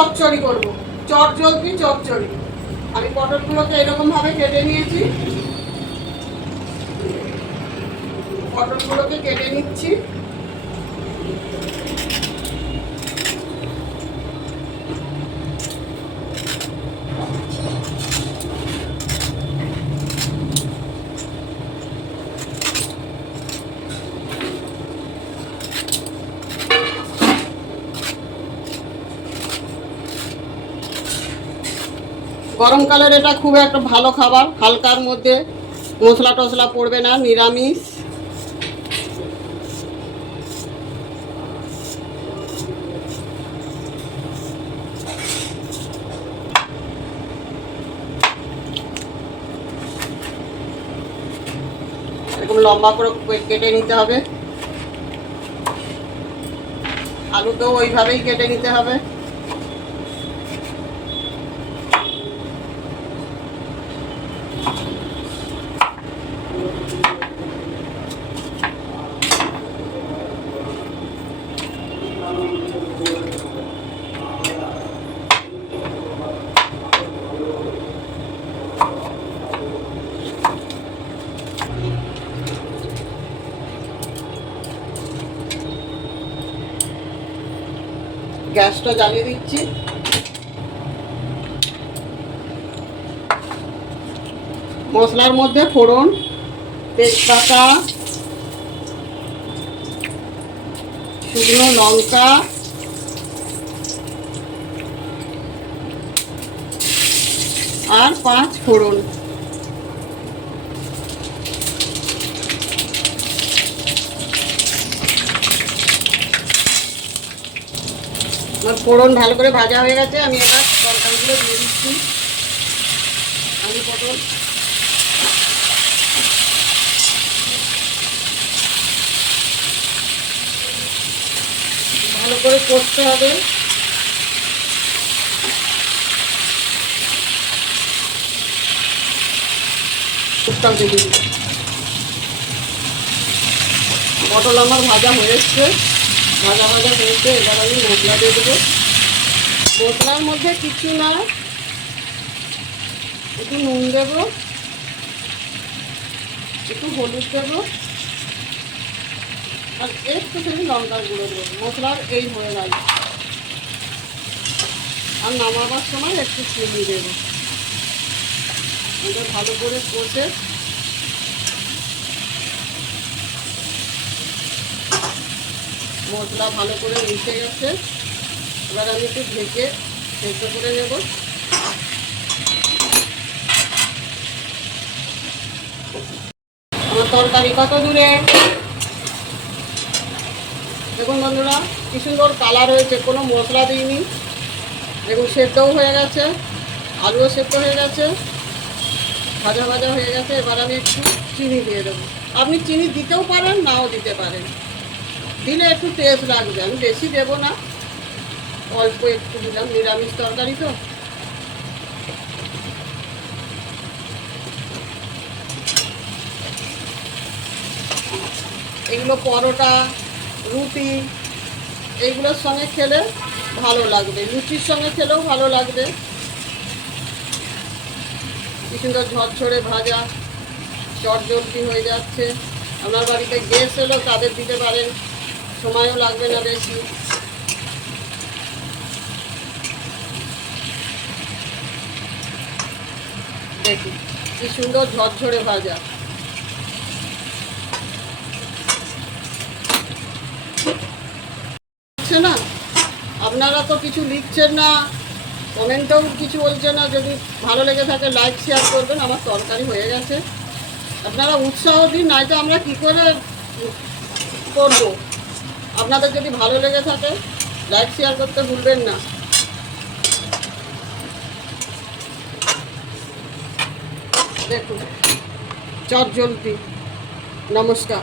চচ্চড়ি করব, চটজলদি চচ্চড়ি। আমি পটলগুলোকে এরকমভাবে কেটে নিয়েছি, পটলগুলোকে কেটে নিচ্ছি। গরমকালের এটা খুব একটা ভালো খাবার, হালকার মধ্যে, মশলা টশলা পড়বে না, নিরামিষ। এরকম লম্বা করে কেটে নিতে হবে, আলুটাও ওইভাবেই কেটে নিতে হবে। গ্যাসটা জ্বালিয়ে দিচ্ছি। মশলার মধ্যে ফোড়ন, তেজপাতা, শুকনো লঙ্কা, আর 5 ফোড়ন। আমার ফোড়ন ভালো করে ভাজা হয়ে গেছে, আমি এবার তরকারিগুলো দিয়ে দিচ্ছি। আলু পটল ভালো করে কষতে হবে। পটল আমার ভাজা হয়ে এসছে, ভাজা ভাজা হয়েছে। এবার আমি মশলা দিয়ে দেবো। মশলার মধ্যে কিছু না, একটু নুন দেবো, একটু হলুদ দেবো, আর একটুখানি লঙ্কার গুঁড়ো দেবো। মশলার এই হয়ে গেল। আর নামাবার সময় একটু চিনি দেবো। এটা ভালো করে কষে মশলা ভালো করে মিশে গেছে। এবার আমি একটু ঢেকে সেদ্ধ করে নেব। আমার তরকারি কত দূরে দেখুন বন্ধুরা, কি সুন্দর কালার হয়েছে, কোনো মশলা দিইনি। দেখুন সেদ্ধও হয়ে গেছে, আলুও সেদ্ধ হয়ে গেছে, ভাজা ভাজা হয়ে গেছে। এবার আমি একটু চিনি দিয়ে দেবো। আপনি চিনি দিতেও পারেন, নাও দিতে পারেন, দিলে একটু টেস্ট লাগবে। আমি বেশি দেবো না, অল্প একটু দিলাম, নিরামিষ তরকারি তো। এগুলো পরোটা, রুটি এইগুলোর সঙ্গে খেলে ভালো লাগবে, লুচির সঙ্গে খেলেও ভালো লাগবে। কি সুন্দর ঝরঝরে ভাজা, চটজলদি হয়ে যাচ্ছে। আপনার বাড়িতে গেস্ট এলো, তাদের দিতে পারেন, সময়ও লাগবে না বেশি। দেখুন কি সুন্দর ঝরঝরে ভাজা। না, আপনারা তো কিছু লিখছেন না, কমেন্টেও কিছু বলছেন না। যদি ভালো লেগে থাকে লাইক শেয়ার করবেন। আমার তরকারি হয়ে গেছে, আপনারা উৎসাহ দিন, নয়তো আমরা কি করে করব। আপনাদের যদি ভালো লেগে থাকে লাইক শেয়ার করতে ভুলবেন না। দেখুন চটজলদি। নমস্কার।